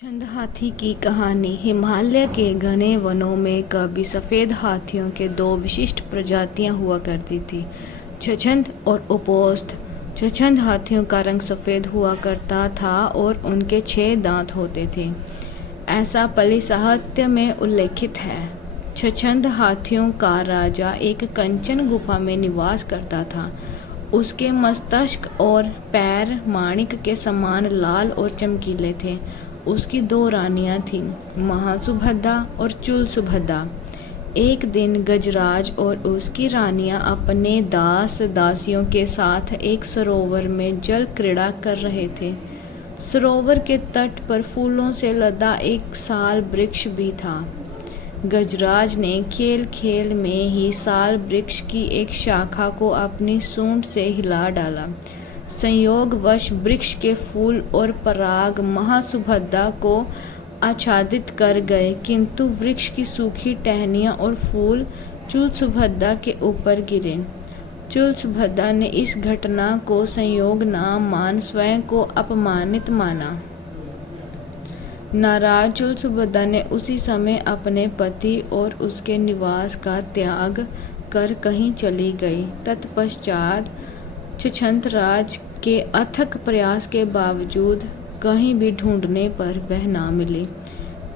छंद हाथी की कहानी। हिमालय के घने वनों में कभी सफ़ेद हाथियों के दो विशिष्ट प्रजातियां हुआ करती थी, छछंद और उपोष्ठ। छछंद हाथियों का रंग सफ़ेद हुआ करता था और उनके 6 दांत होते थे, ऐसा पाली साहित्य में उल्लेखित है। छछंद हाथियों का राजा एक कंचन गुफा में निवास करता था। उसके मस्तिष्क और पैर माणिक के समान लाल और चमकीले थे। उसकी 2 रानियां थीं, महासुभद्दा और चूलसुभद्दा। एक दिन गजराज और उसकी रानियां अपने दास दासियों के साथ एक सरोवर में जल क्रीड़ा कर रहे थे। सरोवर के तट पर फूलों से लदा एक साल वृक्ष भी था। गजराज ने खेल खेल में ही साल वृक्ष की एक शाखा को अपनी सूंड से हिला डाला। संयोगवश वृक्ष के फूल और पराग महासुभद्दा को आच्छादित कर गए, किंतु वृक्ष की सूखी टहनियाँ और फूल चूलसुभद्दा के ऊपर गिरे। चूलसुभद्दा ने इस घटना को संयोग न मान स्वयं को अपमानित माना। नाराज चूलसुभद्दा ने उसी समय अपने पति और उसके निवास का त्याग कर कहीं चली गई। तत्पश्चात छछंदराज के अथक प्रयास के बावजूद कहीं भी ढूंढने पर वह ना मिली।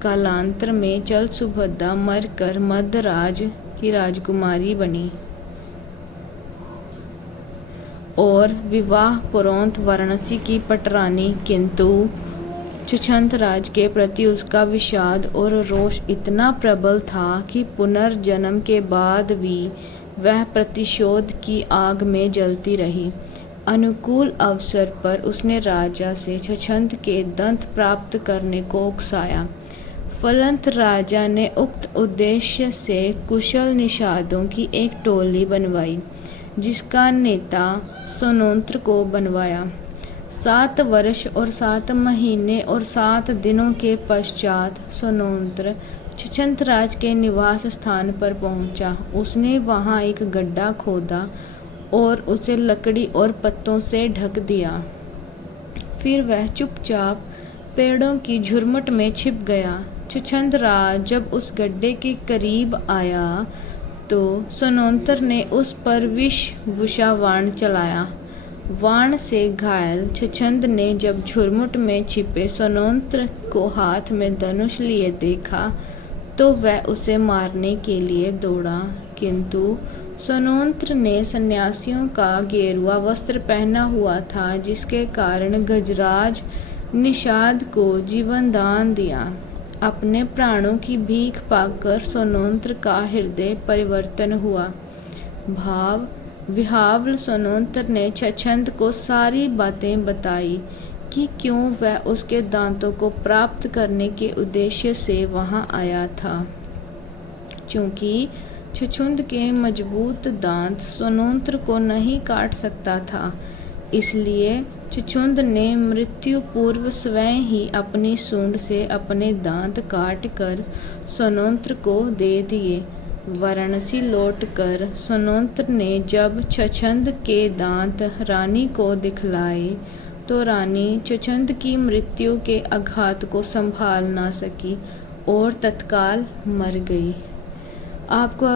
कालांतर में चूलसुभद्दा मरकर मद्राज की राजकुमारी बनी और विवाहोपरांत वाराणसी की पटरानी, किंतु छछंदराज के प्रति उसका विषाद और रोष इतना प्रबल था कि पुनर्जन्म के बाद भी वह प्रतिशोध की आग में जलती रही। अनुकूल अवसर पर उसने राजा से छछंद के दंत प्राप्त करने को उकसाया। फलंत राजा ने उक्त उद्देश्य से कुशल निषादों की एक टोली बनवाई, जिसका नेता सोनोंत्र को बनवाया। 7 वर्ष और 7 महीने और 7 दिनों के पश्चात सोनोंत्र छछंदराज के निवास स्थान पर पहुंचा। उसने वहां एक गड्ढा खोदा और उसे लकड़ी और पत्तों से ढक दिया। फिर वह चुपचाप पेड़ों की झुरमुट में छिप गया। छछंदराज जब उस गड्ढे के करीब आया तो सोनोंत्र ने उस पर विषवृषा बाण चलाया। बाण से घायल छछंद ने जब झुरमुट में छिपे सोनोंत्र को हाथ में धनुष लिए देखा तो वह उसे मारने के लिए दौड़ा, किंतु सोनोंत्र ने सन्यासियों का गेरुआ वस्त्र पहना हुआ था, जिसके कारण गजराज निषाद को जीवन दान दिया। अपने प्राणों की भीख पाकर सोनोंत्र का हृदय परिवर्तन हुआ। भाव विह्वल सोनोंत्र ने छछंद को सारी बातें बताई कि क्यों वह उसके दांतों को प्राप्त करने के उद्देश्य से वहां आया था। चूंकि छछंद के मजबूत दांत सोनोंत्र को नहीं काट सकता था, इसलिए छछंद ने मृत्यु पूर्व स्वयं ही अपनी सूंड से अपने दांत काट कर सोनोंत्र को दे दिए। वाराणसी लौटकर सोनोंत्र ने जब छछंद के दांत रानी को दिखलाए तो रानी छछंद की मृत्यु के आघात को संभाल ना सकी और तत्काल मर गई। आपको